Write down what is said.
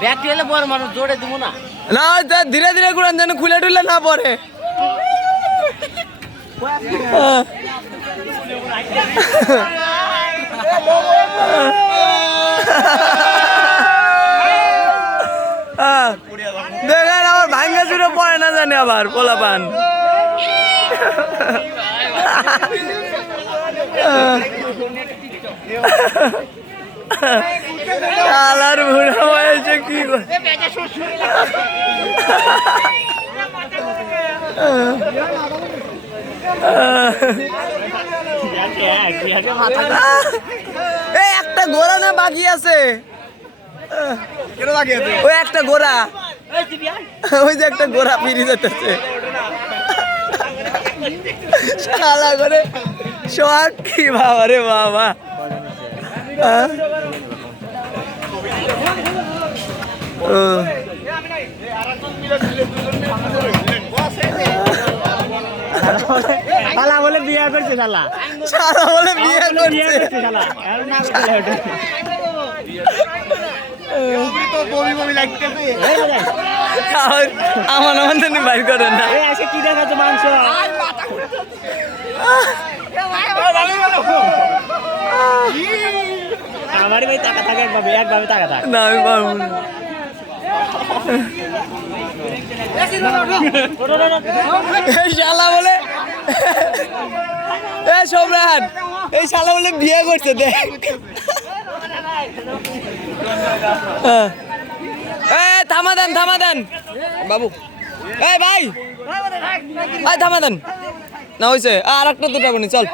bag হলে বড় মানুষ জোরে দিব না না ধীরে ধীরে ঘুরান যেন খুলে টুলে না পড়ে দেখেন আমার ভাঙ্গা চুরে পড়ে না জানি আবার পোলাপান শালার বুড়া বয়সে কি এই একটা গোড়া না বাকি আছে ওই একটা গোড়া ওই যে একটা গোড়া ফিরে যেতেছে শালা করে শখ কি বাবা রে বাবা শালা বলে বিয়ে করছে শালা শালা বলে বিয়ে করছে শালা আমার আমাদের বাইর করেন না কি দেখাচ্ছে মাংস আমার ভাই টাকা থাকে একভাবে টাকা থাকে না আমি পারবো না এই শালা বলে এ সম্রাট এই শালা বলে বিয়ে করছে দেখ থামাদান বাবু এই ভাই থামাদান না হয়েছে আর একটা দুটা বনি চল